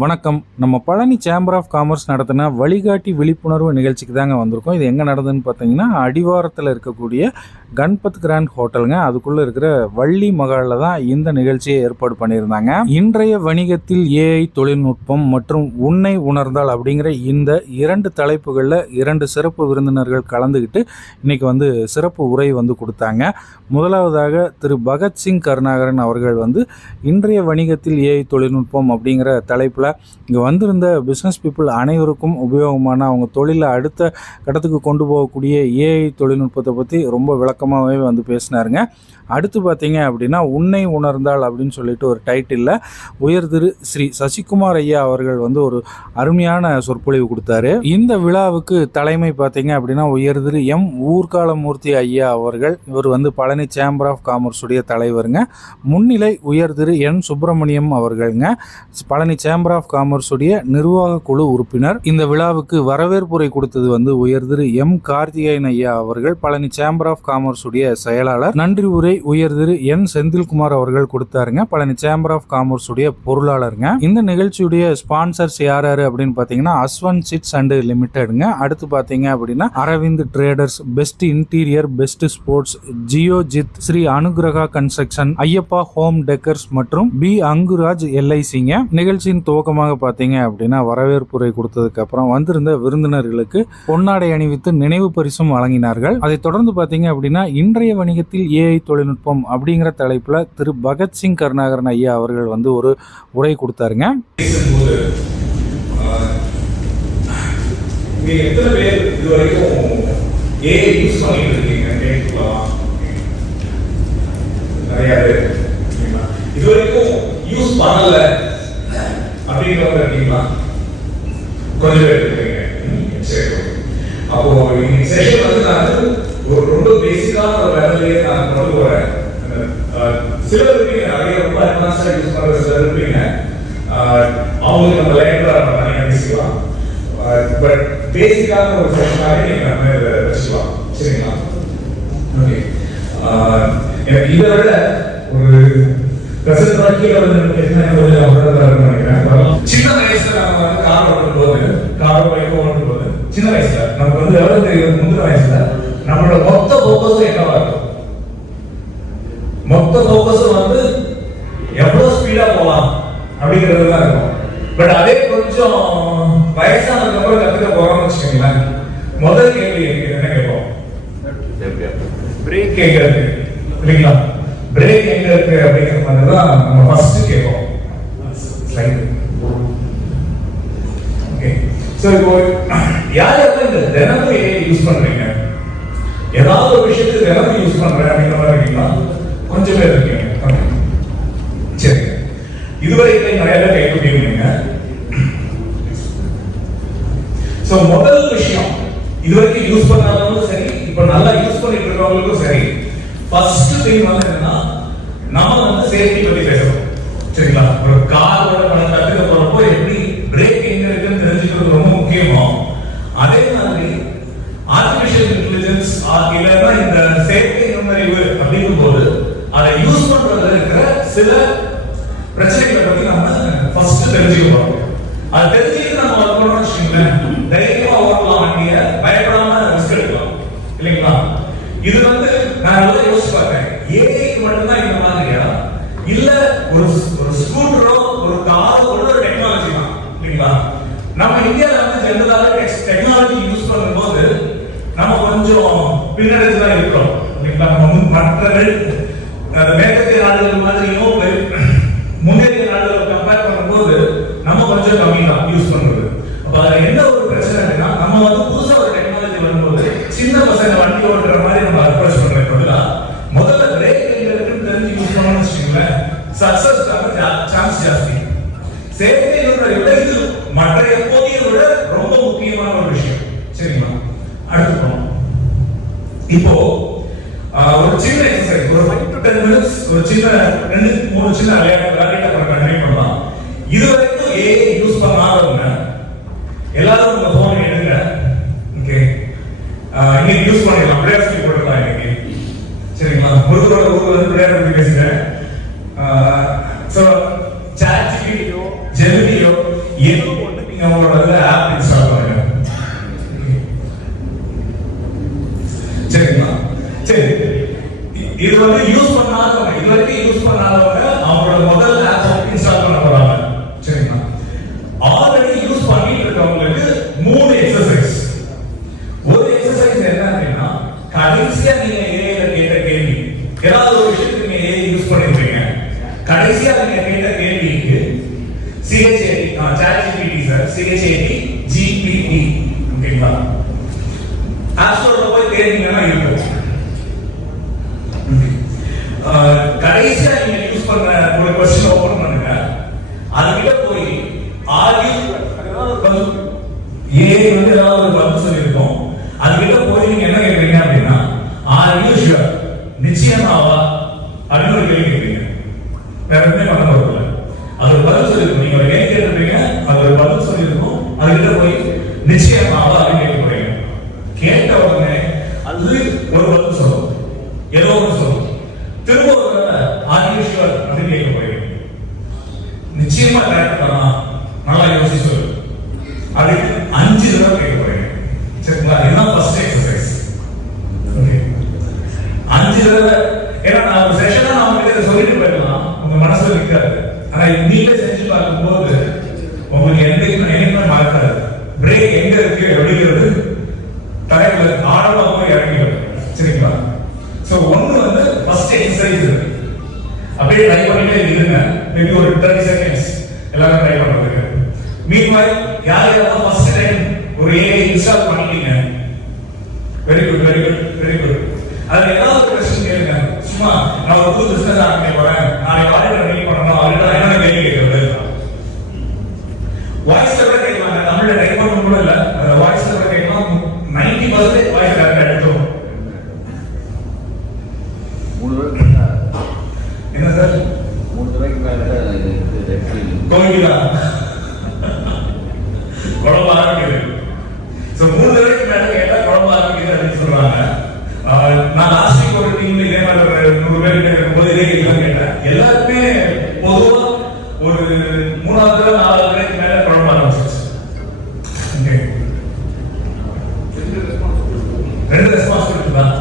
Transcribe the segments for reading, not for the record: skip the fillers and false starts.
வணக்கம். நம்ம Palani chamber of commerce நடத்தின வழிகாட்டி விழிப்புணர்வு நிகழ்ச்சிக்கு தாங்க வந்திருக்கோம். இது எங்கே நடந்ததுன்னு பார்த்தீங்கன்னா, அடிவாரத்தில் இருக்கக்கூடிய கண்பத் கிராண்ட் ஹோட்டலுங்க. அதுக்குள்ளே இருக்கிற வள்ளி மகாலில் தான் இந்த நிகழ்ச்சியை ஏற்பாடு பண்ணியிருந்தாங்க. இன்றைய வணிகத்தில் ஏஐ தொழில்நுட்பம் மற்றும் உன்னை உணர்ந்தால் அப்படிங்கிற இந்த 2 தலைப்புகளில் 2 சிறப்பு விருந்தினர்கள் கலந்துக்கிட்டு இன்னைக்கு சிறப்பு உரை கொடுத்தாங்க. முதலாவதாக திரு பகத்சிங் கருணாகரன் அவர்கள் இன்றைய வணிகத்தில் ஏஐ தொழில்நுட்பம் அப்படிங்கிற தலைப்பில் இங்கே வந்திருந்த பிஸ்னஸ் பீப்புள் அனைவருக்கும் உபயோகமான அவங்க தொழிலை அடுத்த கட்டத்துக்கு கொண்டு போகக்கூடிய ஏஐ தொழில்நுட்பத்தை பற்றி ரொம்ப விளக்கமாகவே பேசினாருங்க. அடுத்து பார்த்தீங்க அப்படின்னா, உன்னை உணர்ந்தால் அப்படின்னு சொல்லிட்டு ஒரு டைட்டிலில் உயர் திரு ஸ்ரீ சசிகுமார் ஐயா அவர்கள் ஒரு அருமையான சொற்பொழிவு கொடுத்தாரு. இந்த விழாவுக்கு தலைமை பார்த்தீங்க அப்படின்னா உயர் திரு எம் ஊர்காலமூர்த்தி ஐயா அவர்கள். இவர் பழனி சேம்பர் ஆஃப் காமர்ஸுடைய தலைவருங்க. முன்னிலை உயர் திரு என் சுப்பிரமணியம் அவர்களுங்க, பழனி சேம்பர் ஆஃப் காமர்ஸுடைய நிர்வாக குழு உறுப்பினர். இந்த விழாவுக்கு வரவேற்புரை கொடுத்தது உயர் திரு எம் கார்த்திகேயன் ஐயா அவர்கள், பழனி சேம்பர் ஆஃப் காமர்ஸுடைய செயலாளர். நன்றி உரை உயர் திரு என் செந்தில்குமார் அவர்கள் கொடுத்தாருங்க, பழனி சேம்பர் ஆஃப் காமர்ஸ் உடைய பொருளாளருங்க. இந்த நிகழ்ச்சியுடைய ஸ்பான்சர்ஸ் யாரு அப்படின்னு பாத்தீங்கன்னா, அஸ்வன் சிட்ஸ் அண்ட் லிமிடெட்ங்க. அடுத்து பாத்தீங்க அப்படின்னா Aravind traders, best interior, best sports, Geojit, Sri Anugraha construction, Ayyappa home deckers மற்றும் பி அங்குராஜ் எல்ஐசிங்க. நிகழ்ச்சியின் துவக்கமாக பாத்தீங்க அப்படின்னா வரவேற்புரை கொடுத்ததுக்கு அப்புறம் வந்திருந்த விருந்தினர்களுக்கு பொன்னாடை அணிவித்து நினைவு பரிசும் வழங்கினார்கள். அதை தொடர்ந்து பாத்தீங்க அப்படின்னா, இன்றைய வணிகத்தில் ஏஐ தொழில்நுட்பம் அப்படிங்கிற தலைப்புல திரு பகத்சிங் கருணாகரன் ஐயா அவர்கள் ஒரு உரை கொடுத்தாருங்க. ரொம்ப பேசிக்கான ஒரு வேலையை நான் கொண்டு வரேன். சில இருப்பீங்க நிறைய ரொம்ப அட்வான்ஸ்டா யூஸ் பண்ற சிலர் இருப்பீங்க, அவங்களுக்கு நம்ம லைப்ல தனியாக பேசிக்கலாம். பட் பேசிக்கான ஒரு செஷனாக நீங்க நம்ம வச்சுக்கலாம். சரிங்களா? ஓகே. எனக்கு இதை விட ஒரு பிரசன்ட் வாழ்க்கையில சின்ன வயசுல நம்ம கார் ஓட்டும் போது சின்ன வயசுல நமக்கு எவ்வளவு தெரியும், முந்தின வயசுல நம்மளோட மொத்த போக்கஸும் என்னவா இருக்கும்? மொத்த போக்கஸும் எவ்வளவு ஸ்பீடா போகலாம் அப்படிங்கிறது தான் இருக்கும். பட் அதே கொஞ்சம் வயசானதுக்கு அப்புறம் கத்துக்க போறோம்னு வச்சுக்கோங்களேன், முதல் கேள்வி என்ன கேட்போம்? பிரேக் எங்க இருக்கு இல்லைங்களா? பிரேக் எங்க இருக்கு அப்படிங்கிற மாதிரி தான் நம்ம ஃபர்ஸ்ட் கேட்போம். ஓகே. சோ இப்போ யார் யாரெல்லாம் இந்த தினமும் யூஸ் பண்றீங்க, ஏதாவது ஒரு விஷயத்துக்கு தினமும் யூஸ் பண்றேன் அப்படிங்கிற மாதிரி இருக்கீங்களா? கொஞ்சம் பேர் இருக்கீங்க. சரி, இதுவரைக்கும் நிறைய பேர் கை கொடுத்தீங்க. சோ முதல் விஷயம், இதுவரைக்கும் யூஸ் பண்ணாதவங்களும் சரி, இப்ப நல்லா யூஸ் பண்ணிட்டு இருக்கவங்களுக்கும் சரி, ஃபர்ஸ்ட் திங் என்னன்னா, நம்ம சேஃப்டி பத்தி பேசணும். சரிங்களா? ஒரு காரோட நம்ம கத்துக்க போறப்போ எப்படி பிரேக் எங்க இருக்குன்னு தெரிஞ்சுக்கிறது ரொம்ப முக்கியமோ, அதே மாதிரி ஆர்டிஃபிஷியல் இன்டெலிஜென்ஸ் இல்லைன்னா இந்த செயற்கை நுண்ணறிவு அப்படிங்கும் போது அதை யூஸ் பண்றதுல இருக்கிற சில பிரச்சனைகளை பத்தி நம்ம ஃபர்ஸ்ட் தெரிஞ்சுக்கிறோம். அது தெரிஞ்சுக்கிட்டு நம்ம ஒர்க் பண்ணணும்னு வச்சுக்கோங்களேன், தைரியமா ஓட்டலாம், வண்டிய பயப்படாம ரிஸ்க் எடுக்கலாம். இல்லைங்களா? இது நான் நல்லா யோசிச்சு பார்த்தேன், ஏஐக்கு மட்டும்தான் இந்த மாதிரியா இல்ல ஒரு ஸ்கூட்டரோ ஒரு காரோ ஒரு டெக்னாலஜி தான். இல்லைங்களா? நம்ம இந்தியாவில் ஜெனரலாக டெக்னாலஜி யூஸ் பண்ணும்போது நம்ம கொஞ்சம் பின்னடைஞ்சு தான் இருக்கிறோம். இல்லைங்களா? நம்ம மற்ற மேற்கத்திய நாடுகள் மாதிரியும் முன்னேறிய நாடுகளை கம்பேர் பண்ணும்போது நம்ம கொஞ்சம் கம்மி தான் யூஸ் பண்றது. அப்ப அதுல என்ன ஒரு பிரச்சனை அப்படின்னா, நம்ம புதுசா ஒரு டெக்னாலஜி வரும்போது சின்ன பசங்க வண்டி ஓட்டுற மாதிரி நம்ம அப்ரோச் பண்றது பதிலா முதல்ல பிரேக் எங்க இருக்குன்னு தெரிஞ்சு யூஸ் பண்ணணும்னு வச்சுக்கோங்களேன், சக்சஸ் சான்ஸ் ஜாஸ்தி. சேஃப்டி விட இது மற்ற எப்போதையும் விட ரொம்ப முக்கியமான ஒரு விஷயம். சரிங்களா? அடுத்து போனோம். இப்போ ஒரு சின்ன எக்ஸசைஸ், ஒரு 5 to 10 minutes, ஒரு சின்ன 2-3 சின்ன விளையாட்டு பண்ணலாம். இதுவரைக்கும் ஏஐ யூஸ் பண்ணாதவங்க எல்லாரும் உங்க போன் எடுங்க. ஓகே, இன்னைக்கு யூஸ் பண்ணிடலாம், பிரேயர் சொல்லி போட்டுக்கலாம் இன்னைக்கு. சரிங்களா? முருகரோட ஊர்ல பிரேயர் பத்தி பேசுறேன். சோ சாட் ஜிபிடியோ ஜெமினியோ ஏதோ ஒன்று நீங்க உங்களோட ஆப் இன்ஸ்டால் பண்ணுங்க. சரிங்களா? சரி, இது வந்து யூஸ் பண்ணாதவங்க, இது வரைக்கும் யூஸ் பண்ணாதவங்க அவங்களோட முதல் ஆப் இன்ஸ்டால் பண்ண போறாங்க. சரிங்களா? ஆல்ரெடி யூஸ் பண்ணிட்டு இருக்கவங்களுக்கு 3 எக்ஸசைஸ். ஒரு எக்ஸசைஸ் என்ன அப்படின்னா, கடைசியா நீங்க ஏஐல கேட்ட கேள்வி, ஏதாவது ஒரு விஷயத்துக்கு நீங்க ஏஐ யூஸ் பண்ணிருப்பீங்க, கடைசியா நீங்க கேட்ட கேள்விக்கு ChatGPT சார், ChatGPT, ஓகேங்களா? ஆப் ஸ்டோர்ல போய் தேடினீங்கன்னா இருக்கும். கடைசியா நீங்க யூஸ் பண்ண ஒரு क्वेश्चन ஓபன் பண்ணுங்க, அதுக்கிட்ட போய் ஏஐ வந்து ஏதாவது ஒரு பதில் சொல்லியிருக்கோம், அதுக்கிட்ட போய் நீங்க என்ன கேட்குறீங்க அப்படின்னா, ஷுர், நிச்சயமாவா அப்படின்னு ஒரு கேள்வி கேட்குறீங்க. வேற எதுவுமே பண்ண போறதில்ல. அது ஒரு பதில் சொல்லியிருக்கும், நீங்க ஒரு கேள்வி கேட்டிருப்பீங்க, அது ஒரு பதில் சொல்லியிருக்கும், அதுக்கிட்ட போய் நிச்சயமாவா அப்படின்னு கேட்க போறீங்க. கேட்ட உடனே அது ஒரு பதில் சொல்லும், ஏதோ ஒன்று சொல்லும். திரும்ப ஒரு ஷுர் அப்படின்னு கேட்க போறீங்க. நிச்சயமா கரெக்ட் தானா, நல்லா யோசிச்சு சொல்லு, அதுக்கு 5 தடவை கேட்க போறீங்க. சரிங்களா? இதுதான் ஃபர்ஸ்ட் எக்ஸசைஸ். ஓகே, 5 தடவை. ஏன்னா நான் ஒரு செஷனா நான் உங்களுக்கு சொல்லிட்டு போயிடலாம், உங்க மனசுல நிற்காது. ஆனா நீங்களே செஞ்சு பார்க்கும்போது உங்களுக்கு என்னைக்குமே மறக்காது. பிரேக் எங்க இருக்கு அப்படிங்கிறது தலையில ஆழமா போய் இறங்கிடும். சரிங்களா? சோ ஒண்ணு வந்து ஃபர்ஸ்ட் எக்ஸசைஸ் இருக்கு, அப்படியே ட்ரை பண்ணிட்டே இருங்க. மேபி ஒரு 30 செகண்ட்ஸ் எல்லாரும் ட்ரை பண்ணுங்க. மீன்வைல் யார் யாரெல்லாம் ஃபர்ஸ்ட் டைம் ஒரு ஏஐ இன்ஸ்டால் பண்ணிட்டீங்க, very good, very good, very good. அதுல ஏதாவது क्वेश्चन கேளுங்க. சும்மா நான் ஒரு புது பிசினஸ் ஆரம்பிக்க போறேன், நாளைக்கு ஆடிட்டர் மீட் பண்ணணும், ஆடிட்டர் என்ன கேள்வி கேட்கறது, வாய்ஸ்ல கூட கேட்கலாம். தமிழ்ல டைப் பண்ணணும் கூட இல்ல, வாய்ஸ்ல கூட கேட்கலாம். 90% வாய்ஸ் கரெக்டா எடுத்துரும். என்ன சார் 3 தடவைக்கு மேல கோவிலா குழம்பு ஆரம்பிக்குது. சோ 3 தடவைக்கு மேல கேட்டா குழம்பு ஆரம்பிக்குது அப்படின்னு சொல்றாங்க. நான் லாஸ்ட் வீக் ஒரு டீம்ல இதே மாதிரி 100 பேர் கேட்கும்போது இதே கேள்வி கேட்டேன். எல்லாருமே பொதுவா ஒரு 3வது தடவை 4வது தடவைக்கு மேல குழம்பு ஆரம்பிச்சிச்சு. ரெண்டு ரெஸ்பான்சிபிலிட்டி தான்.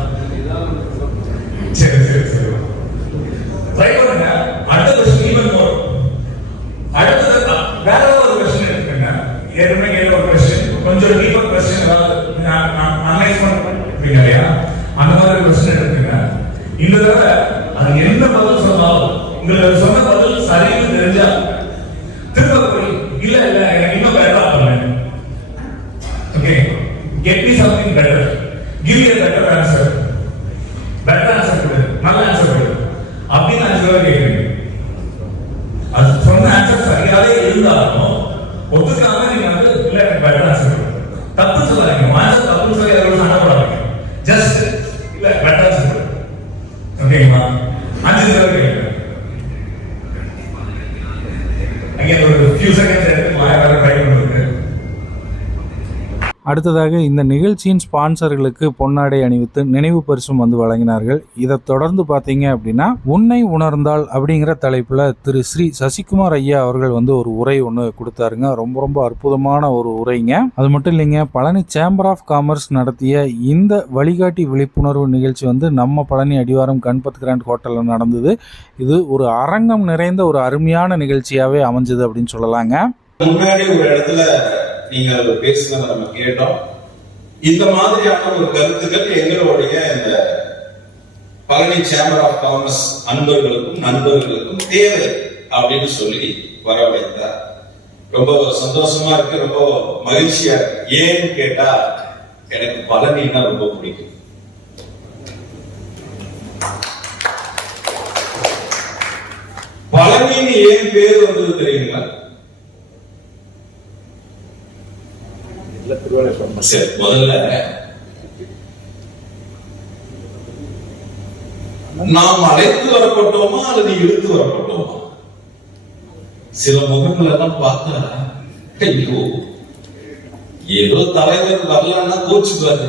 சரி சரி சரி, ட்ரை பண்ணுங்க. அடுத்த क्वेश्चन ஈவன் மோர். அடுத்தது வேற ஒரு क्वेश्चन எடுத்துக்கங்க. ஏற்கனவே கேட்ட ஒரு क्वेश्चन கொஞ்சம் டீப்பர் क्वेश्चन, ஏதாவது அனலைஸ் பண்ணுவீங்க இல்லையா, அந்த மாதிரி क्वेश्चन எடுத்துக்கங்க. இந்த தடவை அது என்ன பதில் சொன்னாலும் உங்களுக்கு சொன்ன பதில் சரின்னு தெரிஞ்சா திரும்ப போய் இல்ல இல்ல எனக்கு இன்னும் பெட்டரா பண்ணுங்க. Okay, get me something better, give me a better answer, better answer கொடு, நல்ல ஆன்சர் கொடு அப்படின்னு 5 தடவை கேட்குறீங்க. அது சொன்ன ஆன்சர் சரியாவே இருந்தாலும் ஒத்துக்காம நீங்க வந்து இல்ல எனக்கு பெட்டர் ஆன்சர் கொடு, தப்பு சொல்லாதீங்க. ஆன்சர் தப்புன்னு சொல்லி அதோட சண்டை போடாதீங்க. ஜஸ்ட் இல்ல பெட்டர் ஆன்சர் கொடு. ஓகேங்களா? 5 தடவை கேட்குறேன். அங்கே ஒரு few seconds எடுத்து வேற ட்ரை பண்ணுங்க. அடுத்ததாக இந்த நிகழ்ச்சியின் ஸ்பான்சர்களுக்கு பொன்னாடை அணிவித்து நினைவு பரிசும் வந்து வழங்கினார்கள். இதை தொடர்ந்து பார்த்தீங்க அப்படின்னா, உன்னை உணர்ந்தால் அப்படிங்கிற தலைப்பில் திரு ஸ்ரீ சசிகுமார் ஐயா அவர்கள் வந்து ஒரு உரை ஒன்று கொடுத்தாருங்க. ரொம்ப ரொம்ப அற்புதமான ஒரு உரைங்க. அது மட்டும் இல்லைங்க, பழனி சேம்பர் ஆஃப் காமர்ஸ் நடத்திய இந்த வழிகாட்டி விழிப்புணர்வு நிகழ்ச்சி வந்து நம்ம பழனி அடிவாரம் கண்பத் கிராண்ட் ஹோட்டலில் நடந்தது. இது ஒரு அரங்கம் நிறைந்த ஒரு அருமையான நிகழ்ச்சியாகவே அமைஞ்சது அப்படின்னு சொல்லலாங்க. முன்னாடி ஒரு இடத்துல நீங்க பேசுனதை நம்ம கேட்டோம். இந்த மாதிரியான ஒரு கருத்துக்கள் எங்களுடைய இந்த பழனி சேம்பர் ஆஃப் காமர்ஸ் அன்பர்களுக்கும் நண்பர்களுக்கும் தேவை அப்படின்னு சொல்லி வரவழைத்தார். ரொம்ப சந்தோஷமா இருக்கு, ரொம்ப மகிழ்ச்சியா இருக்கு. ஏன்னு கேட்டா எனக்கு பழனின்னா ரொம்ப பிடிக்கும். பழனின்னு ஏன் பேர் வந்தது தெரியுங்களா? சரி, முதல்ல நாம் அழைத்து வரப்பட்டோமா அல்லது இழுத்து வரப்பட்டோமா? சில முகங்கள் எல்லாம் பார்த்தா ஐயோ ஏதோ தலைவர் வரலன்னா கோச்சுக்குவாரு,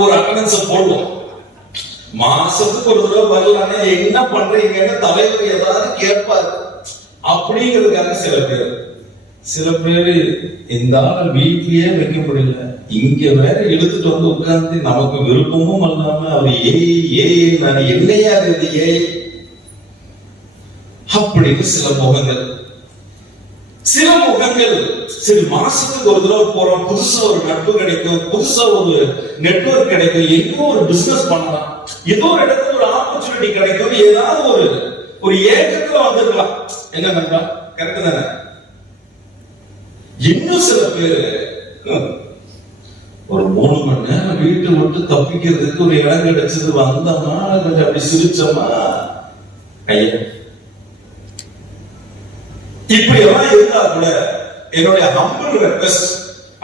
ஒரு அட்டண்டன்ஸ் போடுவோம். மாசத்துக்கு ஒரு தடவை வரலன்னா என்ன பண்றீங்கன்னு தலைவர் ஏதாவது கேட்பாரு அப்படிங்கிறதுக்காக சில பேர். சில பேரு இந்த ஆள் வீட்லயே வைக்க முடியல, இங்க வேற எடுத்துட்டு வந்து உட்கார்ந்து நமக்கு விருப்பமும் இல்லாம அவர் நான் என்னையா இது அப்படின்னு சில முகங்கள். சில முகங்கள் சரி மாசத்துக்கு ஒரு தடவை போறோம், புதுசா ஒரு நட்பு கிடைக்கும், புதுசா ஒரு நெட்வொர்க் கிடைக்கும், எங்கோ ஒரு பிசினஸ் பண்ணலாம், ஏதோ ஒரு இடத்துல ஒரு ஆப்பர்ச்சுனிட்டி கிடைக்கும், ஏதாவது ஒரு ஏக்கத்துல வந்துருக்கலாம். என்ன நண்பா, கரெக்ட் தானே? இன்னும் சில பேரு ஒரு 3 மணி நேரம் வீட்டை விட்டு தப்பிக்கிறதுக்கு ஒரு இடம் கிடைச்சது, வந்தோமா கொஞ்சம் அப்படி சிரிச்சோமா ஐயா. இப்படி எல்லாம் இருந்தா கூட என்னுடைய ஹம்பிள் ரெக்வெஸ்ட்,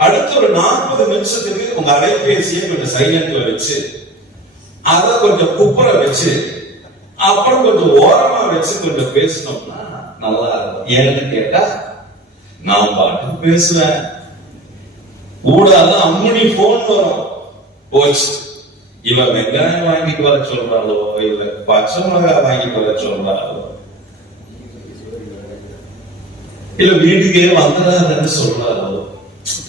அடுத்த ஒரு 40 நிமிஷத்துக்கு உங்க அலைபேசியை கொஞ்சம் சைலண்ட்ல வச்சு, அதை கொஞ்சம் குப்புற வச்சு, அப்புறம் கொஞ்சம் ஓரமா வச்சு கொஞ்சம் பேசணும்னா நல்லா இருக்கும். ஏன்னு கேட்டா நான் பாட்டு பேசுவேன், ஊடால அம்முனி போன் வரும், போச்சு இவன் வெங்காயம் வாங்கிட்டு வர சொல்றாளோ, இல்ல பச்சை மிளகாய் வாங்கிட்டு வர சொல்றாளோ, இல்ல வீட்டுக்கே வந்துடாதுன்னு சொல்றாரோ,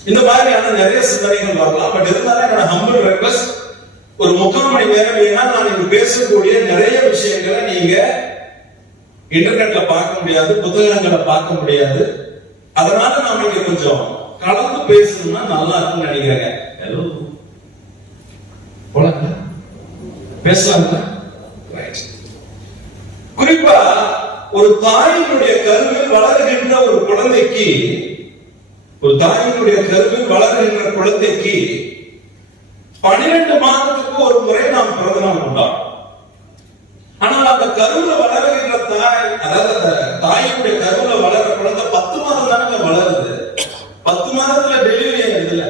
இந்த மாதிரியான நிறைய சிந்தனைகள் வரலாம். பட் இருந்தாலும் என்னோட ஹம்பிள் ரெக்வெஸ்ட், ஒரு 3/4 மணி நேரம் வேணா நான் இங்க பேசக்கூடிய நிறைய விஷயங்களை நீங்க இன்டர்நெட்ல பார்க்க முடியாது, புத்தகங்களை பார்க்க முடியாது. அதனால நாம இங்க கொஞ்சம் கலந்து பேசணும்னா நல்லா இருக்கும்னு நினைக்கிறேங்க. ஹலோ போலாங்க, பேசலாங்களா? குறிப்பா ஒரு தாயினுடைய கருவில் வளர்கின்ற ஒரு குழந்தைக்கு, ஒரு தாயினுடைய கருவில் வளர்கின்ற குழந்தைக்கு 12 மாதத்துக்கு ஒரு முறை நாம் பிறந்த நாள் கொண்டாடும். ஆனால் அந்த கருவில வளர்கின்ற தாய், அதாவது அந்த தாயினுடைய கருவில வளர குழந்தை 10 மாதம் தானே வளருது, 10 மாதத்துல டெலிவரி ஆகுதுல.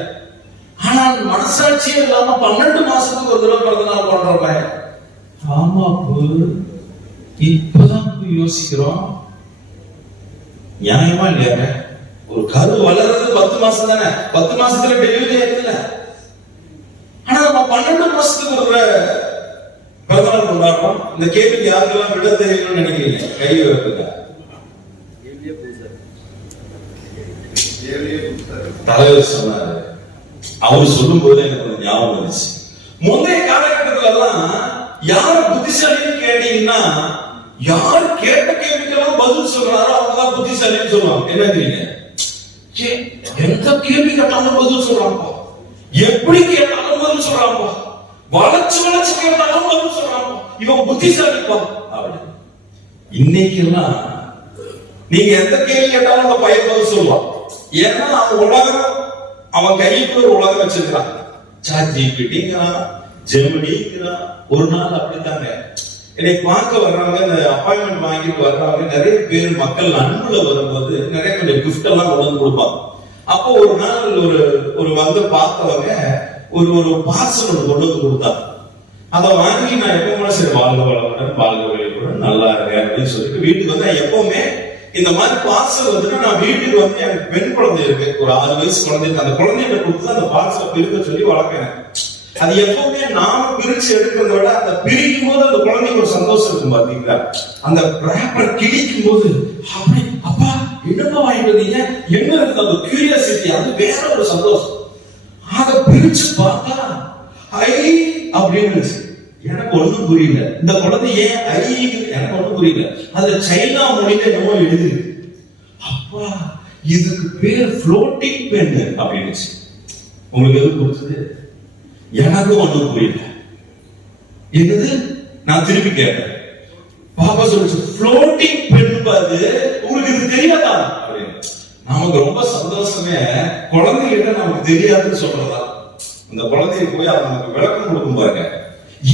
ஆனால் மனசாட்சியே இல்லாம 12 மாசத்துக்கு ஒரு தடவை பிறந்த நாள் கொண்டாடுறோமே. ஆமா, இப்பதான் யோசிக்கிறோம், நியாயமா இல்லையாங்க? ஒரு கரு வளர்றது 10 மாசம் தானே, 10 மாசத்துல டெலிவரி ஆயிருக்குல்ல. ஆனா நம்ம 12 மாசத்துக்கு ஒரு பிறந்தநாள் கொண்டாடுறோம். இந்த கேள்விக்கு யாருக்கெல்லாம் விட தெரியணும்னு நினைக்கிறீங்க? கை வைப்புங்க. தலைவர் சொன்னாரு, அவர் சொல்லும் போது எனக்கு ஞாபகம் வந்துச்சு. முந்தைய காலகட்டத்துல எல்லாம் யார புத்திசாலின்னு கேட்டீங்கன்னா, யார் கேட்ட கேள்விக்கெல்லாம் பதில் சொல்றாரோ அவங்கதான் புத்திசாலின்னு சொல்லுவாங்க. என்ன தெரியுங்க? எந்த கேள்வி கேட்டாலும் பதில் சொல்றாங்க, எப்படி கேட்டாலும் பதில் சொல்றாங்க, வளைச்சு வளைச்சு கேட்டாலும் பதில் சொல்றாங்க, இவன் புத்திசாலிப்பா அப்படி. இன்னைக்கு எல்லாம் நீங்க எந்த கேள்வி கேட்டாலும் அந்த பையன் பதில் சொல்லுவான். ஏன்னா அவன் உலகம், அவன் கைக்கு ஒரு உலகம் வச்சிருக்கான். சாட் ஜிபிடிங்கிறான், ஜெமினிங்கிறான். ஒரு நாள் அப்படித்தாங்க என்னை பார்க்க வர்றவங்க, இந்த அப்பாயின்மெண்ட் வாங்கிட்டு வர்றவங்க நிறைய பேர் மக்கள் அன்புல வரும்போது நிறைய கொஞ்சம் கிஃப்ட் எல்லாம் கொண்டு வந்து கொடுப்பாங்க. அப்போ ஒரு நாள் ஒரு வந்து பார்த்தவங்க ஒரு பார்சல் ஒன்று கொண்டு வந்து கொடுத்தாங்க. அதை வாங்கி நான் எப்பவுமே சரி வாழ்க வளமுடன், வாழ்க வளமுடன், நல்லா இருக்கேன் அப்படின்னு சொல்லிட்டு வீட்டுக்கு வந்து, எப்பவுமே இந்த மாதிரி பார்சல் வந்துட்டு நான் வீட்டுக்கு வந்து எனக்கு பெண் குழந்தை இருக்கு, ஒரு 6 வயசு குழந்தைக்கு, அந்த குழந்தைகிட்ட கொடுத்து அந்த பார்சலை பிரிக்க சொல்லி வளர்க்கிறேன். அது எப்பவுமே நாம பிரிச்சு எடுக்கிறத விட அந்த பிரிக்கும் போது அந்த குழந்தைக்கு ஒரு சந்தோஷம் இருக்கும் பாத்தீங்களா? அந்த பேப்பர் கிழிக்கும் போது அப்படி அப்பா என்னப்பா வாங்கிட்டு வந்தீங்க, என்ன இருக்கு அந்த கியூரியாசிட்டி, அது வேற ஒரு சந்தோஷம். அத பிரிச்சு பார்த்தா ஐ அப்படின்னு எனக்கு ஒண்ணும் புரியல. இந்த குழந்தை ஏன் ஐ எனக்கு ஒண்ணும் புரியல. அதுல சைனா மொழியில என்னமோ எழுது. அப்பா இதுக்கு பேர் ஃப்ளோட்டிங் பென் அப்படின்னு. உங்களுக்கு எது புரிஞ்சது? எனக்கும் ஒண்ணும் புரியல. என்னது? நான் திருப்பி கேட்டேன். பாப்பா சொல்லுச்சு ஃப்ளோட்டிங் பென் பாது, உங்களுக்கு இது தெரியாதா அப்படின்னு. நமக்கு ரொம்ப சந்தோஷமே குழந்தைகிட்ட நமக்கு தெரியாதுன்னு சொல்றதா. அந்த குழந்தைய போய் அவன் நமக்கு விளக்கம் கொடுக்கும் பாருங்க.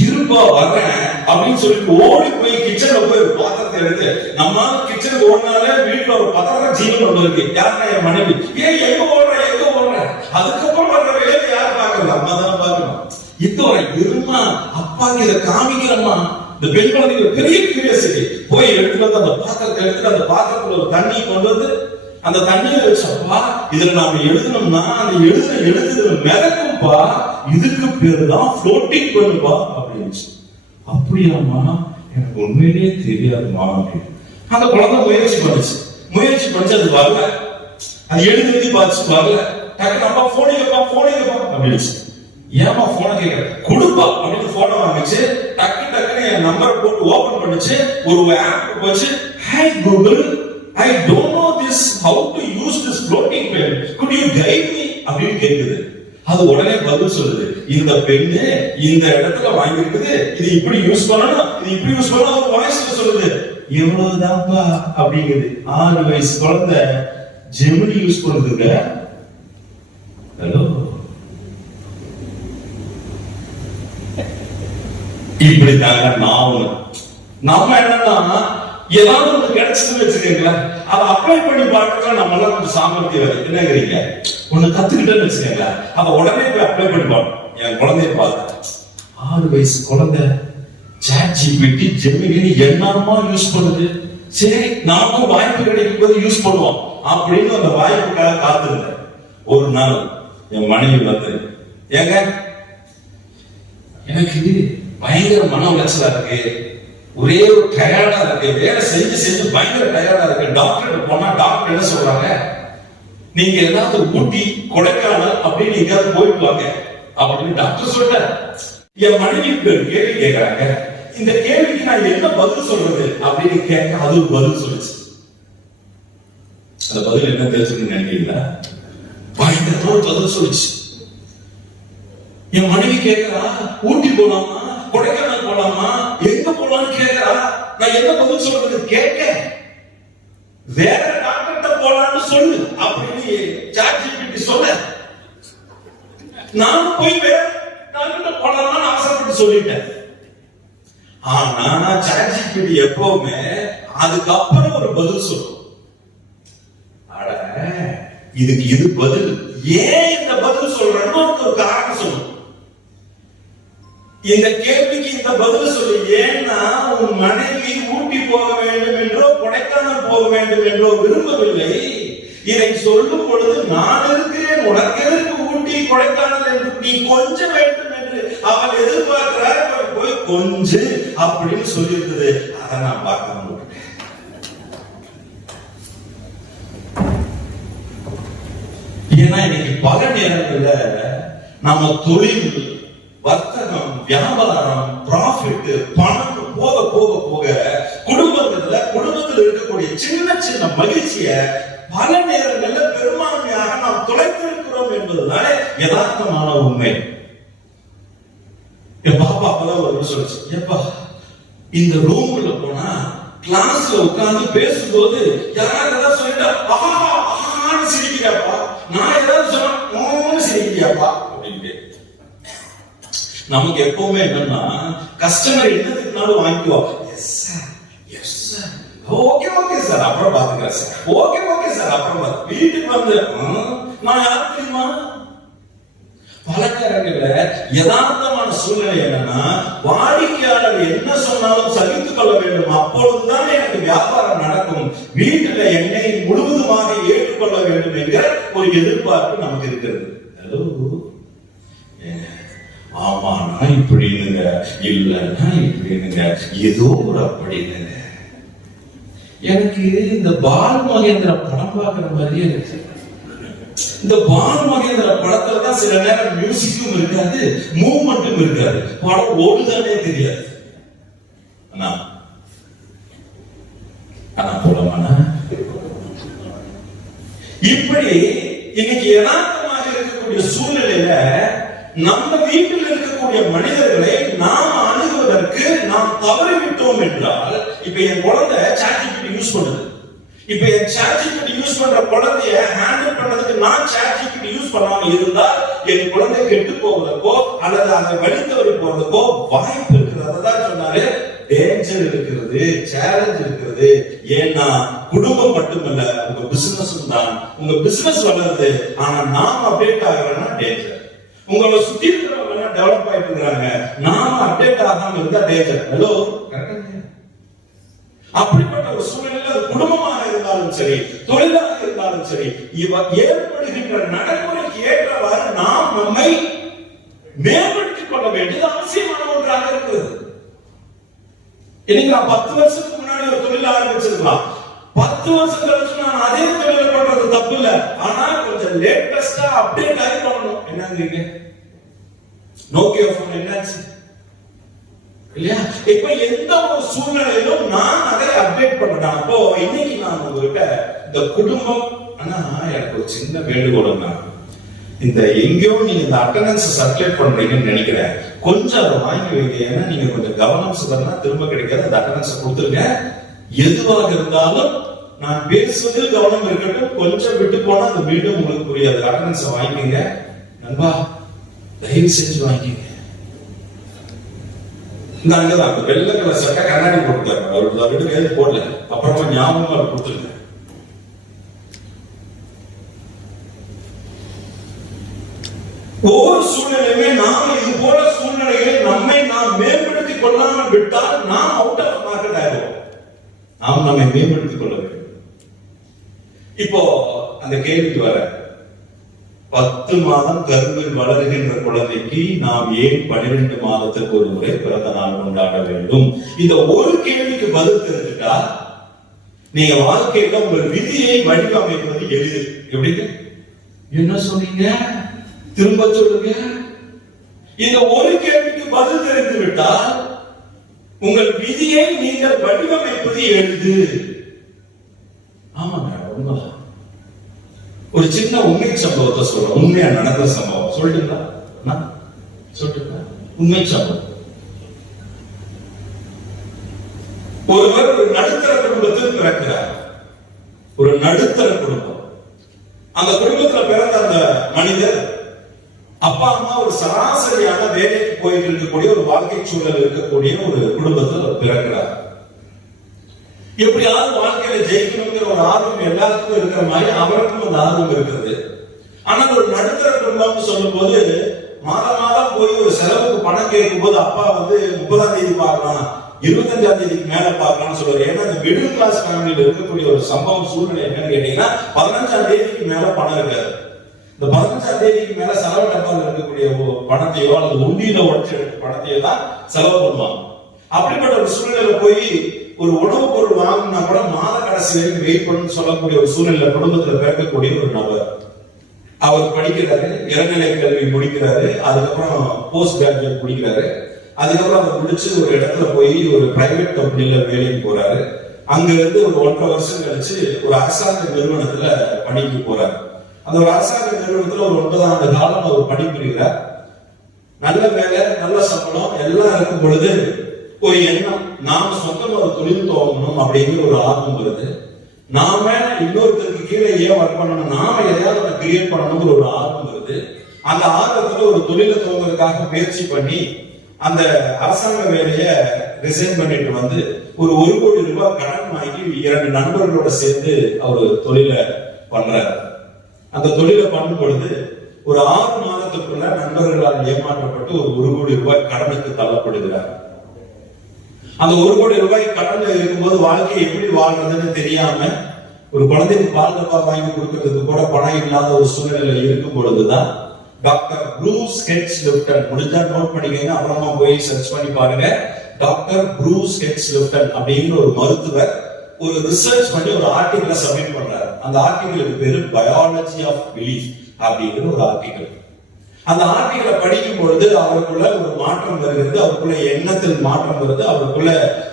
இருப்பா வர்றேன் அப்படின்னு சொல்லிட்டு ஓடி போய் கிச்சன்ல போய் ஒரு பாத்திரத்தை எடுத்து, நம்ம கிச்சனுக்கு ஓடினாலே வீட்டுல ஒரு பத்திர ஜீவன் ஒண்ணு இருக்கு. யாருன்னா என் மனைவி. ஏன் எங்க ஓடுற எங்க ஓடுற? அதுக்கப்புறம் வர்ற வேலையை யார் பாக்குறது? அம்மா தான் பாக்கணும். இப்போ இருமா அப்பாக்கு இதை காமிக்கிறம்மா. இந்த பெண் குழந்தைக்கு பெரிய கியூரியாசிட்டி. போய் எடுத்துட்டு வந்து அந்த பாத்திரத்தை எடுத்துட்டு அந்த பாத்திரத்துல ஒரு தண்ணி கொண்டு வந்து அந்த தண்ணியை வச்சப்பா இதுல நாம எழுதணும்னா அந்த எழுதுல மிதக்கும்பா, இதுக்கு பேரு தான் ஃப்ளோட்டிங் பண்ணுப்பா அப்படின்னு. அப்படியாமா? எனக்கு உண்மையிலேயே தெரியாதுமா அப்படின்னு. அந்த குழந்தை முயற்சி பண்ணிச்சு அது வரல. அது எழுதி பார்த்து வரல. டக்கு அப்பா போனீங்கப்பா அப்படின்னு. ஏமா போன கேட்க கொடுப்பா அப்படின்னு போன வாங்கிச்சு. டக்குன்னு என் நம்பரை போட்டு ஓபன் பண்ணிச்சு. ஒரு ஆப் போச்சு. Hi Google, I don't know this how to use this floating pen. Could you guide me? அப்படின்னு கேக்குது. அது உடனே பதில் சொல்லுது. இந்த பென்னு இந்த இடத்துல வாங்கி இருக்குது. இது இப்படி யூஸ் பண்ணணும். இது இப்படி யூஸ் பண்ணணும். ஒரு வாய்ஸ்ல சொல்லுது. எவ்வளவுதான்ப்பா அப்படிங்குது. 6 வயசு குழந்தை ஜெமினி யூஸ் பண்ணுதுங்க. ஹலோ, இப்படி தாங்க நம்ம என்னன்னா ஏதாவது ஒண்ணு கிடைச்சதுன்னு வச்சுக்கீங்களேன், அதை அப்ளை பண்ணி பார்க்கறதுல நம்ம எல்லாம் கொஞ்சம் சாமர்த்தியம் என்னங்கிறீங்க. ஒண்ணு கத்துக்கிட்டேன்னு வச்சுக்கீங்களேன், அதை உடனே போய் அப்ளை பண்ணி பார்க்கணும். என் குழந்தைய பார்த்தேன், 6 வயசு குழந்தை ChatGPT ஜெமினி என்னமா யூஸ் பண்ணுது. சரி, நமக்கும் வாய்ப்பு கிடைக்கும் போது யூஸ் பண்ணுவோம் அப்படின்னு அந்த வாய்ப்புக்காக காத்திருந்தேன். ஒரு நாள் என் மனைவி வந்து, ஏங்க எனக்கு பயங்கர மன உளைச்சலா இருக்கு, ஒரே ஒரு டயர்டா இருக்கு, வேலை செஞ்சு பயங்கர டயர்டா இருக்கு. டாக்டர் போனா டாக்டர் என்ன சொல்றாங்க, நீங்க ஏதாவது ஊட்டி கொடைக்கானல் அப்படின்னு எங்கேயாவது போயிட்டு வாங்க அப்படின்னு டாக்டர் சொல்றாரு. என் மனைவி கேள்வி கேட்கறாங்க. இந்த கேள்விக்கு நான் என்ன பதில் சொல்றது அப்படின்னு கேட்க அது ஒரு பதில் சொல்லுச்சு. அந்த பதில் என்ன தெரிஞ்சுன்னு நினைக்கிறீங்களா? பயங்கரமான பதில் சொல்லுச்சு. என் மனைவி கேட்கிறா, ஊட்டி போலாமா கொடைக்கானல் போலாமா எங்க போலான்னு கேட்கிறா. நான் என்ன பதில் சொல்றது கேட்க, வேற டாக்டர்கிட்ட போலான்னு சொல்லு அப்படின்னு ChatGPT சொல்ல, நான் போய் வேற டாக்டர்கிட்ட போலாமான்னு ஆசைப்பட்டு சொல்லிட்டேன். ஆனா ChatGPT எப்பவுமே அதுக்கப்புறம் ஒரு பதில் சொல்லும். அட, இதுக்கு இது பதில், ஏன் இந்த பதில் சொல்றேன்னு ஒரு காரணம் சொல்லும். இந்த கேள்விக்கு இந்த பதில் சொல்லு. ஏன்னா உன் மனைவி ஊட்டி போக வேண்டும் என்றோ கொடைக்கானல் போக வேண்டும் என்றோ விரும்பவில்லை. இதை சொல்லும் பொழுது நான் இருக்கிறேன், உனக்கு எதற்கு ஊட்டி கொடைக்கானல் என்று நீ கொஞ்சம் வேண்டும் என்று அவள் எதிர்பார்க்கிறார். போய் கொஞ்சு அப்படின்னு சொல்லியிருந்தது. அதை நான் பார்க்க முடியும். ஏன்னா இன்னைக்கு பல நேரங்கள்ல நம்ம தொழில், வர்த்தகம், வியாபாரம், ப்ராஃபிட், பணம் போக போக போக குடும்பத்தில் இருக்கக்கூடிய சின்ன மகிழ்ச்சிய பல நேரங்கள்ல பெரும்பான்மையாக நாம் தொலைத்திருக்கிறோம் என்பதுதான் யதார்த்தமான உண்மை. என் பாப்பா அப்பதான் ஒரு சொல்லுச்சு, எப்பா இந்த ரூம்ல போனா கிளாஸ்ல உட்கார்ந்து பேசும்போது யாராவது ஏதாவது சொல்லிட்டா ஆஹான்னு சிரிக்கிறாப்பா, நான் ஏதாவது சொன்னா சிரிக்கிறியாப்பா அப்படின்ட்டு. நமக்கு எப்பவுமே என்னன்னா கஸ்டமர் என்ன திட்டினாலும் வாங்கிக்குவோம். Yes sir, yes sir, okay sir, அப்புறம் பாத்துக்கிறேன் சார், ஓகே சார், அப்புறம் வீட்டுக்கு வந்து நான் யாரு தெரியுமா? பல நேரங்கள்ல யதார்த்தமான சூழ்நிலை என்னன்னா வாடிக்கையாளர் என்ன சொன்னாலும் சகித்துக் கொள்ள வேண்டும். அப்பொழுதுதான் எனக்கு வியாபாரம் நடக்கும். வீட்டுல என்னை முழுவதுமாக ஏற்றுக்கொள்ள வேண்டும் என்கிற ஒரு எதிர்பார்ப்பு நமக்கு இருக்கிறது. ஹலோ, ஆமாண்ணா இப்படின்னுங்க, இல்லன்னா இப்படின்னுங்க, ஏதோ ஒரு அப்படின்னுங்க. எனக்கு இந்த பால் மகேந்திர படம் பார்க்கிற மாதிரியே இருக்கு. இந்த பால் மகேந்திர படத்துல தான் சில நேரம் மியூசிக்கும் இருக்காது, மூவ்மெண்ட்டும் இருக்காது, படம் ஓடுதானே தெரியாது. அண்ணா போலாமாண்ணா? இப்படி இன்னைக்கு யதார்த்தமாக இருக்கக்கூடிய சூழ்நிலையில நம்ம வீட்டில் இருக்கக்கூடிய மனிதர்களை நாம் அணுகுவதற்கு நாம் தவறிவிட்டோம் என்றால், இப்ப என் குழந்தை ChatGPT யூஸ் பண்ணுது. இப்ப என் ChatGPT யூஸ் பண்ற குழந்தைய ஹேண்டில் பண்றதுக்கு நான் ChatGPT யூஸ் பண்ணாம இருந்தால் என் குழந்தை கெட்டு போவதற்கோ அல்லது அந்த வழி தவறி போறதுக்கோ வாய்ப்பு இருக்கிறது. அதான் சொன்னாரு, டேஞ்சர் இருக்கிறது, சேலஞ்ச் இருக்கிறது. ஏன்னா குடும்பம் மட்டுமல்ல, உங்க பிசினஸும் தான். உங்க பிசினஸ் வளருது, ஆனா நாம் அப்டேட் ஆகலன்னா டேஞ்சர். உங்களை சுத்தி இருக்கிறவங்க டெவலப் ஆயிட்டு இருக்காங்க, நாம அப்டேட் ஆகாம இருந்தா டேஞ்சர். ஹலோ, அப்படிப்பட்ட ஒரு சூழ்நிலையில் அது குடும்பமாக இருந்தாலும் சரி, தொழிலாக இருந்தாலும் சரி, இவ ஏற்படுகின்ற நடைமுறைக்கு ஏற்றவாறு நாம் நம்மை மேம்படுத்திக் கொள்ள வேண்டியது அவசியமான ஒன்றாக இருக்கிறது. இன்னைக்கு நான் 10 வருஷத்துக்கு முன்னாடி ஒரு தொழில் ஆரம்பிச்சிருக்கலாம். 10 வருஷம் கழிச்சு நான் அதே தொழில பண்றது தப்பு இல்ல, ஆனா கொஞ்சம் லேட்டஸ்டா அப்டேட் ஆகி பண்ணணும். என்னங்கிறீங்க? நோக்கியா போன் என்னாச்சு இல்லையா? இப்ப எந்த ஒரு சூழ்நிலையிலும் நான் அதை அப்டேட் பண்ணேன். அப்போ இன்னைக்கு நான் உங்ககிட்ட இந்த குடும்பம், ஆனா எனக்கு ஒரு சின்ன வேண்டுகோள், இந்த எங்கேயோ நீங்க இந்த அட்டெண்டன்ஸ் சர்க்குலேட் பண்றீங்கன்னு நினைக்கிறேன், கொஞ்சம் அதை வாங்கி வைங்க. ஏன்னா நீங்க கொஞ்சம் கவனம் சிதறனா திரும்ப கிடைக்காது. அந்த அட்டெண்டன்ஸ் கொடுத்துருங்க. எதுவாக இருந்தாலும் நான் பேசுவதில் கவனம் இருக்கட்டும். கொஞ்சம் விட்டு போனா அது மீண்டும் உங்களுக்கு புரியாது. அட்டெண்டன்ஸ் வாங்கிங்க நண்பா, தயவு செஞ்சு வாங்கிங்க. இந்த அங்கதான் வெள்ளை கலர் சட்டை கண்ணாடி போட்டுட்டாங்க, அவருக்கு ரெண்டு பேரும் போடல. அப்புறமா ஞாபகமா கொடுத்துருங்க. ஒவ்வொரு சூழ்நிலையுமே நாம இது போல சூழ்நிலைகளை நம்மை நாம் மேம்படுத்திக் கொள்ளாமல் விட்டால் நாம் அவுட் ஆஃப் மார்க்கெட் ஆயிடுவோம். நாம் நம்மை மேம்படுத்திக் கொள்ள வேண்டும். இப்போ அந்த கேள்விக்கு வர, 10 மாதம் கருவில் வளர்கின்ற குழந்தைக்கு நாம் ஏன் 12 மாதத்திற்கு ஒரு முறை பிறந்த நாள் கொண்டாட வேண்டும்? இந்த ஒரு கேள்விக்கு பதில் தெரிஞ்சுட்டா நீங்க வாழ்க்கையில உங்கள் விதியை வடிவமைப்பது எளிது. எப்படிங்க? என்ன சொன்னீங்க? திரும்ப சொல்லுங்க. இந்த ஒரு கேள்விக்கு பதில் தெரிந்து விட்டால் உங்கள் விதியை நீங்கள் வடிவமைப்பது எளிது. ஆமாங்க, உண்மைதான். ஒரு சின்ன உண்மை சம்பவத்தை சொல்றேன். உண்மையா நடந்த சம்பவம் சொல்லிட்டுங்களா? சொல்லிட்டுங்களா? உண்மை சம்பவம். ஒருவர் ஒரு நடுத்தர குடும்பத்தில் பிறக்கிறார். ஒரு நடுத்தர குடும்பம். அந்த குடும்பத்தில் பிறந்த அந்த மனிதர் அப்பா அம்மா ஒரு சராசரியான வேலைக்கு போயிட்டு இருக்கக்கூடிய ஒரு வாழ்க்கை சூழல் இருக்கக்கூடிய ஒரு குடும்பத்தில் பிறக்கிறார். எப்படியாவது வாழ்க்கையில ஜெயிக்கணுங்கிற ஒரு ஆர்வம் எல்லாருக்கும் இருக்கிற மாதிரி அவருக்கும் அந்த ஆர்வம் இருக்கிறது. ஆனால் ஒரு நடுத்தர குடும்பம் சொல்லும் போது மாதம் மாதம் போய் ஒரு செலவுக்கு பணம் கேட்கும் போது அப்பா 30ஆம் தேதி பார்க்கலாம், 25ஆம் தேதிக்கு மேல பார்க்கலாம்னு சொல்லுவாரு. ஏன்னா இந்த மிடில் கிளாஸ் ஃபேமிலியில இருக்கக்கூடிய ஒரு சம்பவம் சூழ்நிலை என்னன்னு கேட்டீங்கன்னா 15ஆம் தேதிக்கு மேல பணம் இருக்காது. இந்த 15ஆம் தேதிக்கு மேல செலவு டப்பால் இருக்கக்கூடிய பணத்தையோ அல்லது உண்டியில உடச்சு எடுத்த பணத்தையோ தான் செலவு பண்ணுவாங்க. அப்படிப்பட்ட ஒரு சூழ்நிலையில போய் ஒரு உணவுப் பொருள் வாங்கினா கூட மாத கடைசி வரைக்கும் வெயிட் பண்ணு சொல்லக்கூடிய ஒரு சூழ்நிலை குடும்பத்துல பிறக்கக்கூடிய ஒரு நபர். அவர் படிக்கிறாரு, இளநிலை கல்வி முடிக்கிறாரு, அதுக்கப்புறம் போஸ்ட் கிராஜுவேட் முடிக்கிறாரு. அதுக்கப்புறம் அதை முடிச்சு ஒரு இடத்துல போய் ஒரு பிரைவேட் கம்பெனில வேலைக்கு போறாரு. அங்க இருந்து ஒரு 1.5 வருஷம் கழிச்சு ஒரு அரசாங்க நிறுவனத்துல பணிக்கு போறாரு. அந்த ஒரு அரசாங்க நிறுவனத்துல ஒரு 9 ஆண்டு காலம் அவர் பணிபுரிகிறார். நல்ல வேலை, நல்ல சம்பளம் எல்லாம் இருக்கும் பொழுது ஒரு எண்ணம், நாம சொந்தமா ஒரு தொழில் துவங்கணும் அப்படிங்கிற ஒரு ஆர்வம் வருது. நாம இன்னொருத்தருக்கு கீழே ஏன் ஒர்க் பண்ணணும், நாம எதையாவது கிரியேட் பண்ணணுங்கிற ஒரு ஆர்வம் வருது. அந்த ஆர்வத்துல ஒரு தொழிலை துவங்குறதுக்காக முயற்சி பண்ணி அந்த அரசாங்க வேலையை ரிசைன் பண்ணிட்டு வந்து ஒரு 1 கோடி ரூபாய் கடன் வாங்கி 2 நண்பர்களோட சேர்ந்து அவர் தொழிலை பண்றாரு. அந்த தொழிலை பண்ணும் பொழுது ஒரு 6 மாதத்துக்குள்ள நண்பர்களால் ஏமாற்றப்பட்டு ஒரு 1 கோடி ரூபாய் கடனுக்கு தள்ளப்படுகிறார். அந்த 1 கோடி ரூபாய் கடன்ல இருக்கும்போது வாழ்க்கையை எப்படி வாழ்றதுன்னு தெரியாம ஒரு குழந்தைக்கு பால் டப்பா வாங்கி கொடுக்கறதுக்கு கூட பணம் இல்லாத ஒரு சூழ்நிலையில இருக்கும் பொழுதுதான் டாக்டர் ப்ரூஸ் ஹெட்ஸ் லிப்டன், முடிஞ்சா நோட் பண்ணிக்கங்க, அப்புறமா போய் சர்ச் பண்ணி பாருங்க. டாக்டர் ப்ரூஸ் ஹெட்ஸ் லிப்டன் அப்படிங்கிற ஒரு மருத்துவர் ஒரு ரிசர்ச் பண்ணி ஒரு ஆர்டிகிளை சப்மிட் பண்றாரு. அந்த ஆர்டிகிளுக்கு பேரு பயாலஜி ஆஃப் பிலீஃப் அப்படிங்கிற ஒரு ஆர்டிகிள். அந்த ஆர்டிகிளை படிக்கும் பொழுது அவருக்குள்ள ஒரு மாற்றம் வருகிறது, அவருக்குள்ள எண்ணத்தில் மாற்றம் வருது, அவருக்குள்ள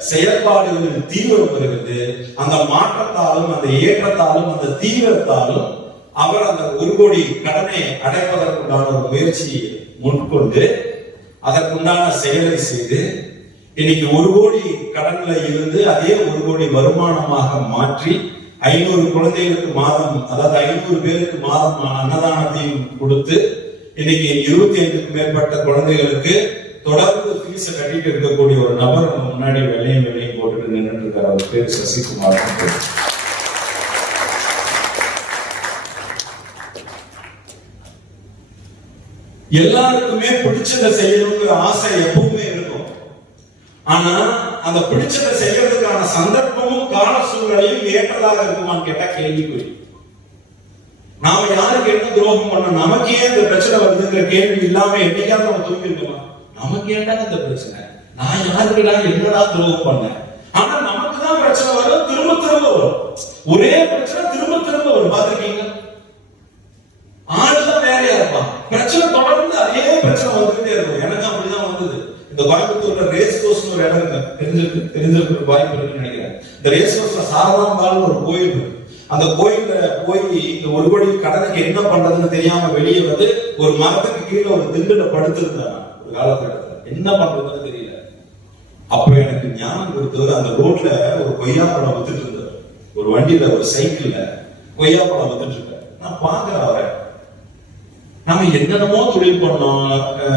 செயல்பாடுகளில் தீவிரம் வருகிறது. அந்த மாற்றத்தாலும் அந்த ஏற்றத்தாலும் அந்த தீவிரத்தாலும் அவர் அந்த 1 கோடி கடனை அடைப்பதற்குண்டான ஒரு முயற்சியை முன்கொண்டு அதற்குண்டான செயலை செய்து இன்னைக்கு 1 கோடி கடன்ல இருந்து அதே 1 கோடி வருமானமாக மாற்றி 500 குழந்தைகளுக்கு மாதம், அதாவது 500 பேருக்கு மாதம் அன்னதானத்தையும் கொடுத்து இன்னைக்கு 25க்கும் மேற்பட்ட குழந்தைகளுக்கு தொடர்ந்து ஃபீஸ கட்டிட்டு இருக்கக்கூடிய ஒரு நபர் நம்ம முன்னாடி வெள்ளையும் போட்டுட்டு நின்றுட்டு இருக்காரு. அவர் பேர் சசிகுமார். எல்லாருக்குமே பிடிச்சதை செய்யணுங்கிற ஆசை எப்பவுமே இருக்கும். ஆனா அந்த பிடிச்சதை செய்யறதுக்கான சந்தர்ப்பமும் கால சூழ்நிலையும் ஏற்றதாக இருக்குமான்னு கேட்டா கேள்விக்குறி. நாம யாருக்கு என்ன துரோகம் பண்ண, நமக்கு ஏன் இந்த பிரச்சனை வருதுங்கிற கேள்வி இல்லாம என்னைக்காவது நம்ம தூக்கி இருக்கோமா? நமக்கு ஏன்டா இந்த பிரச்சனை, நான் யாருக்குடா என்னடா துரோகம் பண்ண? ஆனா நமக்கு தான் பிரச்சனை வரும், திரும்ப திரும்ப வரும். ஒரே பிரச்சனை திரும்ப திரும்ப வரும். பார்த்திருக்கீங்க? ஆளுதான் வேறையா இருப்பான், பிரச்சனை தொடர்ந்து அதே பிரச்சனை வந்துகிட்டே இருக்கும். எனக்கு அப்படிதான் வந்தது. இந்த கோயம்புத்தூர்ல ரேஸ் கோர்ஸ்னு ஒரு இடம் இருக்கு, தெரிஞ்சிருக்க வாய்ப்பு இருக்குன்னு நினைக்கிறேன். இந்த ரேஸ் கோர்ஸ்ல சாரதாம்பாள்னு ஒரு கோயில் இருக்கு. அந்த கோயில்ல போய் இந்த ஒரு கோடி கடனுக்கு என்ன பண்றதுன்னு தெரியாம வெளியே வந்து ஒரு மரத்துக்கு கீழே ஒரு திண்டுல படுத்திருந்தேன். ஒரு காலத்துல என்ன பண்றதுன்னு தெரியல. அப்ப எனக்கு ஞானம் கொடுத்தது, அந்த ரோட்ல ஒரு கொய்யாப்பழம் வித்துட்டு இருந்தார். ஒரு வண்டியில ஒரு சைக்கிள்ல கொய்யாப்பழம் வித்துட்டு இருக்காரு. நான் பாக்குறேன் அவரை. நாம என்னென்னமோ தொழில் பண்ணோம்.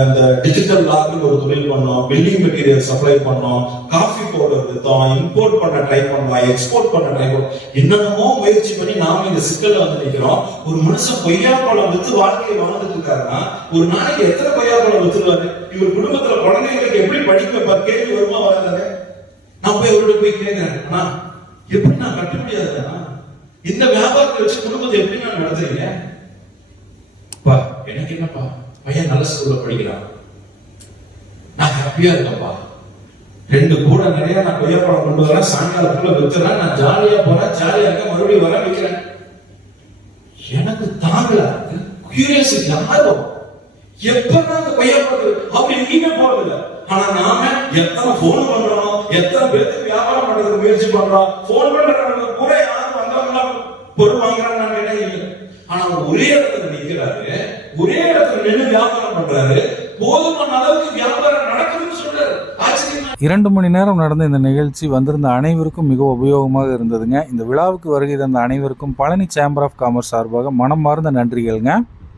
இந்த டிஜிட்டல் லாக்னு ஒரு தொழில் பண்ணோம், பில்டிங் மெட்டீரியல் சப்ளை பண்ணோம், காஃபி பவுடர் வித்தோம், இம்போர்ட் பண்ண ட்ரை பண்ணலாம், எக்ஸ்போர்ட் பண்ண ட்ரை பண்ணோம். என்னென்னமோ முயற்சி பண்ணி நாம இந்த சிக்கல்ல வந்து நிக்கிறோம். ஒரு மனுஷன் கொய்யாப்பழம் வித்து வாழ்க்கையை வாழ்ந்துட்டு இருக்காருன்னா ஒரு நாளைக்கு எத்தனை கொய்யாப்பழம் வித்துருவாரு? இவர் குடும்பத்துல குழந்தைங்களுக்கு எப்படி படிக்க வைப்பார்? கேள்வி வருமா வராதாங்க? நான் போய் அவரோட போய் கேட்கிறேன், ஆனா எப்படி நான் கட்ட முடியாதுன்னா இந்த வியாபாரத்தை வச்சு குடும்பத்தை எப்படி நான் நடத்துறீங்க? எனக்கு என்னப்பா, பையன் நல்ல ஸ்கூல்ல படிக்கிறான், நான் ஹாப்பியா இருக்கப்பா. 2 கூட நிறைய நான் கொய்யாப்பழம் கொண்டு வரேன், சாயங்காலத்துக்குள்ள வித்துறேன், நான் ஜாலியா போறேன், ஜாலியா இருக்க, மறுபடியும் வர வைக்கிறேன். எனக்கு தாங்கல, கியூரியாசிட்டி ஆர்வம். எப்பதான் அந்த கொய்யாப்பழம் அப்படி எங்கேயுமே போறது இல்லை. ஆனா நாம எத்தனை போன் பண்றோம், எத்தனை பேருக்கு வியாபாரம் பண்றதுக்கு முயற்சி பண்றோம். போன் பண்றவங்க கூட யாரும் வந்தவங்களா பொருள் வாங்குறாங்க நான் கேட்டேன் இல்லை. ஆனா ஒரே இடத்துல நிக்கிறாரு, ஒரே இடத்துல நின்று வியாபாரம் பண்றாரு, போதுமான அளவுக்கு வியாபாரம் நடக்குதுன்னு சொல்றாரு. ஆச்சரியமா 2 மணி நேரம் நடந்த இந்த நிகழ்ச்சி வந்திருந்த அனைவருக்கும் மிக உபயோகமாக இருந்ததுங்க. இந்த விழாவுக்கு வருகை தந்த அனைவருக்கும் பழனி சேம்பர் ஆஃப் காமர்ஸ் சார்பாக மனமார்ந்த நன்றிகள்ங்க.